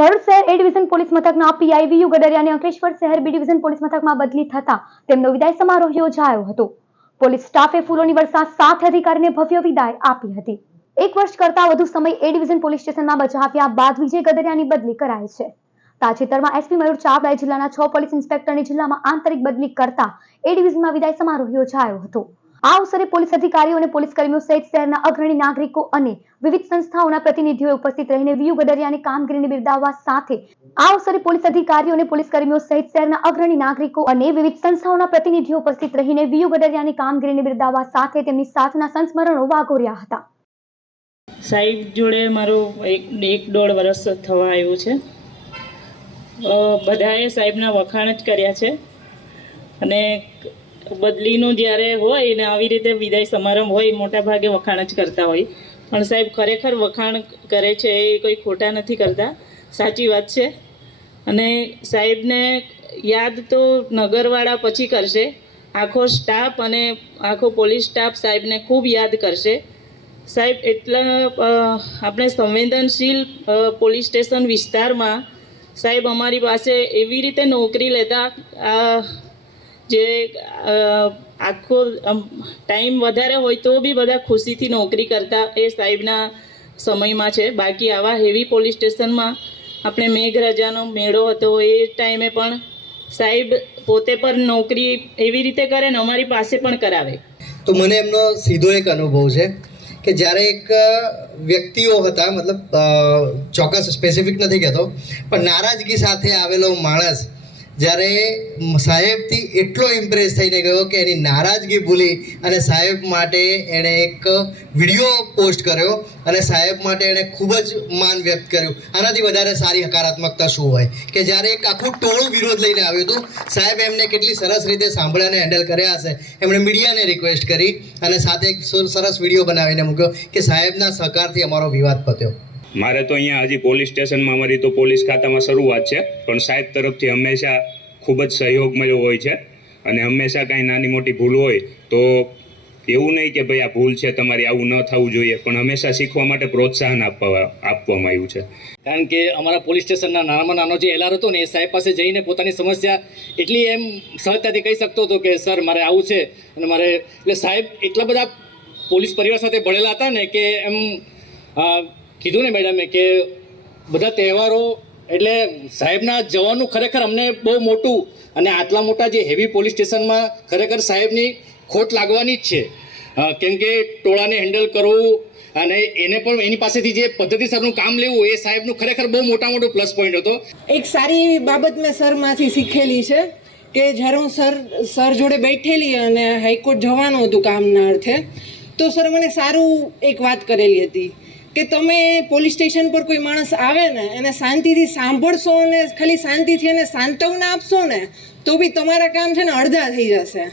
ભરૂચ શહેર એ division police મથકના PI વીયુ ગડરિયાને Ankleshwar શહેર બી ડિવિઝન પોલીસ મથકમાં બદલી થતા તેમનો વિદાય સમારોહ યોજાયો હતો. પોલીસ સ્ટાફે ફૂલોની વરસાદ સાથે અધિકારીને ભવ્ય વિદાય આપી હતી. 1 વર્ષ કરતા વધુ સમય એ ડિવિઝન પોલીસ સ્ટેશનમાં બજાવ્યા બાદ વિજય ગડરિયાની બદલી કરાઈ છે. તાજેતરમાં એસપી મયુર ચાવડાએ જિલ્લાના 6 પોલીસ ઇન્સ્પેક્ટરની જિલ્લામાં આંતરિક બદલી કરતા એ ડિવિઝનમાં વિદાય સમારોહ યોજાયો હતો. આ અવસરે પોલીસ અધિકારીઓ અને પોલીસ કર્મીઓ સહિત શહેરના અગ્રણી નાગરિકો અને વિવિધ સંસ્થાઓના પ્રતિનિધિઓએ ઉપસ્થિત રહીને વીયુ ગડરિયાની કામગીરીને બિરદાવવા સાથે આ અવસરે પોલીસ અધિકારીઓ અને પોલીસ કર્મીઓ સહિત શહેરના અગ્રણી નાગરિકો અને વિવિધ સંસ્થાઓના પ્રતિનિધિઓ ઉપસ્થિત રહીને વીયુ ગડરિયાની કામગીરીને બિરદાવવા સાથે તેમની સાથના સંસ્મરણો વાગોર્યા હતા. સાહેબ જોડે મારું એક દોઢ વર્ષ થવા આવ્યું છે. બધાએ સાહેબના વખાણ જ કર્યા છે અને બદલીનું જ્યારે હોય ને આવી રીતે વિદાય સમારંભ હોય મોટા ભાગે વખાણ જ કરતા હોય, પણ સાહેબ ખરેખર વખાણ કરે છે એ કોઈ ખોટા નથી કરતા, સાચી વાત છે. અને સાહેબને યાદ તો નગરવાળા પછી કરશે, આખો સ્ટાફ અને આખો પોલીસ સ્ટાફ સાહેબને ખૂબ યાદ કરશે. સાહેબ એટલા આપણે સંવેદનશીલ પોલીસ સ્ટેશન વિસ્તારમાં સાહેબ અમારી પાસે એવી રીતે નોકરી લેતા, જે આખો ટાઈમ વધારે હોય તો બી બધા ખુશીથી નોકરી કરતા એ સાહેબના સમયમાં છે. બાકી આવા હેવી પોલીસ સ્ટેશનમાં આપણે મેઘરાજાનો મેળો હતો એ ટાઈમે પણ સાહેબ પોતે પણ નોકરી એવી રીતે કરે ને અમારી પાસે પણ કરાવે. તો મને એમનો સીધો એક અનુભવ છે કે જ્યારે એક વ્યક્તિઓ હતા, મતલબ ચોક્કસ સ્પેસિફિક નથી કહેતો, પણ નારાજગી સાથે આવેલો માણસ જ્યારે સાહેબથી એટલો ઇમ્પ્રેસ થઈને ગયો કે એની નારાજગી ભૂલી અને સાહેબ માટે એણે એક વિડીયો પોસ્ટ કર્યો અને સાહેબ માટે એણે ખૂબ જ માન વ્યક્ત કર્યું. આનાથી વધારે સારી હકારાત્મકતા શું હોય કે જ્યારે એક આખું ટોળું વિરોધ લઈને આવ્યું હતું, સાહેબ એમને કેટલી સરસ રીતે સાંભળ્યા અને હેન્ડલ કર્યા હશે. એમણે મીડિયાને રિક્વેસ્ટ કરી અને સાથે એક સરસ વિડીયો બનાવીને મૂક્યો કે સાહેબના સહકારથી અમારો વિવાદ પત્યો. મારે તો અહીંયા હજી પોલીસ સ્ટેશનમાં અમારી તો પોલીસ ખાતામાં શરૂઆત છે, પણ સાહેબ તરફથી હંમેશા ખૂબ જ સહયોગ મળ્યો હોય છે અને હંમેશા કાંઈ નાની મોટી ભૂલ હોય તો એવું નહીં કે ભાઈ આ ભૂલ છે તમારી, આવું ન થવું જોઈએ, પણ હંમેશા શીખવા માટે પ્રોત્સાહન આપવામાં આવ્યું છે. કારણ કે અમારા પોલીસ સ્ટેશનના નાનામાં નાનો જે એલઆર હતો ને એ સાહેબ પાસે જઈને પોતાની સમસ્યા એટલી એમ સહજતાથી કહી શકતો હતો કે સર મારે આવું છે અને મારે, એટલે સાહેબ એટલા બધા પોલીસ પરિવાર સાથે ભળેલા હતા ને કે એમ કીધું ને મેડમે કે બધા તહેવારો એટલે સાહેબના જવાનું ખરેખર અમને બહુ મોટું, અને આટલા મોટા જે હેવી પોલીસ સ્ટેશનમાં ખરેખર સાહેબની ખોટ લાગવાની જ છે. કેમ કે ટોળાને હેન્ડલ કરવું અને એને પણ એની પાસેથી જે પદ્ધતિસરનું કામ લેવું એ સાહેબનું ખરેખર બહુ મોટો પ્લસ પોઈન્ટ હતો. એક સારી એવી બાબત મેં સરમાંથી શીખેલી છે કે જ્યારે હું સર જોડે બેઠેલી અને હાઈકોર્ટ જવાનું હતું કામના અર્થે, તો સર મને સારું એક વાત કરેલી હતી કે તમે પોલીસ સ્ટેશન પર કોઈ માણસ આવે ને એને શાંતિથી સાંભળશો ને ખાલી શાંતિથી એને સાંત્વના આપશો ને તો બી તમારા કામ છે ને અડધા થઈ જશે.